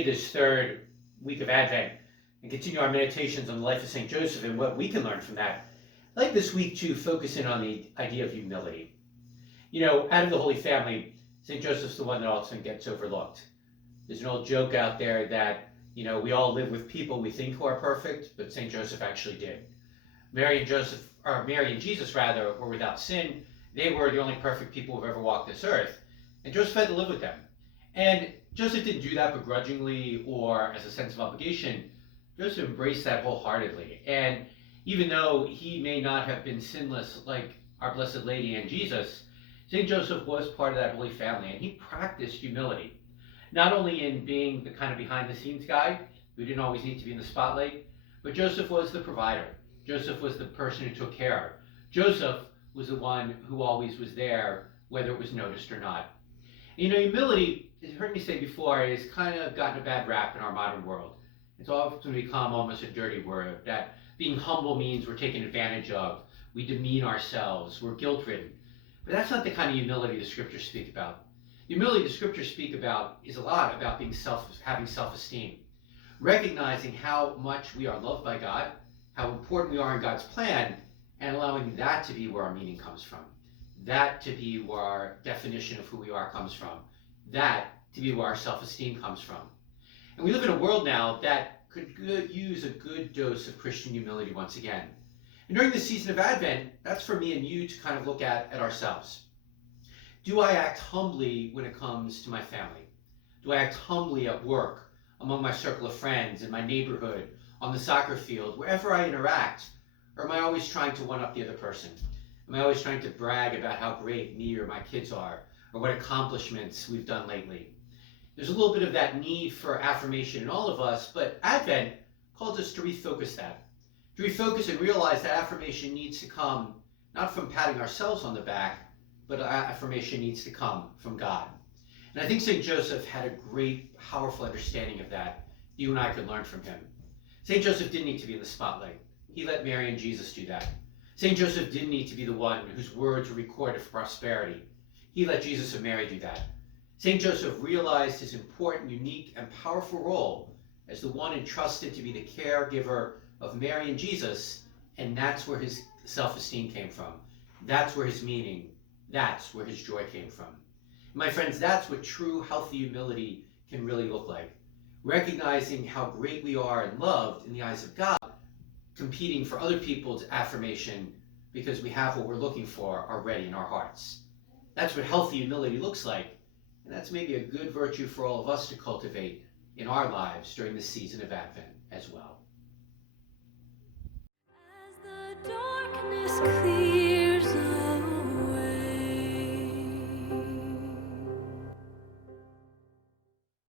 begin this third week of Advent and continue our meditations on the life of St. Joseph and what we can learn from that, I'd like this week to focus in on the idea of humility. Out of the Holy Family, St. Joseph's the one that often gets overlooked. There's an old joke out there that, we all live with people we think who are perfect, but St. Joseph actually did. Mary and Jesus rather, were without sin. They were the only perfect people who've ever walked this earth. And Joseph had to live with them. And Joseph didn't do that begrudgingly or as a sense of obligation. Joseph embraced that wholeheartedly. And even though he may not have been sinless like our Blessed Lady and Jesus, St. Joseph was part of that Holy Family, and he practiced humility. Not only in being the kind of behind-the-scenes guy who didn't always need to be in the spotlight, but Joseph was the provider. Joseph was the person who took care. Joseph was the one who always was there, whether it was noticed or not. Humility, as you heard me say before, has kind of gotten a bad rap in our modern world. It's often become almost a dirty word, that being humble means we're taken advantage of, we demean ourselves, we're guilt-ridden. But that's not the kind of humility the scriptures speak about. The humility the scriptures speak about is a lot about having self-esteem, recognizing how much we are loved by God, how important we are in God's plan, and allowing that to be where our meaning comes from, that to be where our definition of who we are comes from, that to be where our self-esteem comes from. And we live in a world now that could use a good dose of Christian humility once again. And during this season of Advent, that's for me and you to kind of look at ourselves. Do I act humbly when it comes to my family? Do I act humbly at work, among my circle of friends, in my neighborhood, on the soccer field, wherever I interact? Or am I always trying to one-up the other person? Am I always trying to brag about how great me or my kids are, or what accomplishments we've done lately? There's a little bit of that need for affirmation in all of us, but Advent calls us to refocus that. To refocus and realize that affirmation needs to come not from patting ourselves on the back, but affirmation needs to come from God. And I think St. Joseph had a great, powerful understanding of that. You and I could learn from him. St. Joseph didn't need to be in the spotlight. He let Mary and Jesus do that. St. Joseph didn't need to be the one whose words were recorded for prosperity. He let Jesus and Mary do that. St. Joseph realized his important, unique, and powerful role as the one entrusted to be the caregiver of Mary and Jesus, and that's where his self-esteem came from. That's where his meaning, that's where his joy came from. And my friends, that's what true healthy humility can really look like. Recognizing how great we are and loved in the eyes of God, competing for other people's affirmation because we have what we're looking for already in our hearts. That's what healthy humility looks like, and that's maybe a good virtue for all of us to cultivate in our lives during this season of Advent as well. As the darkness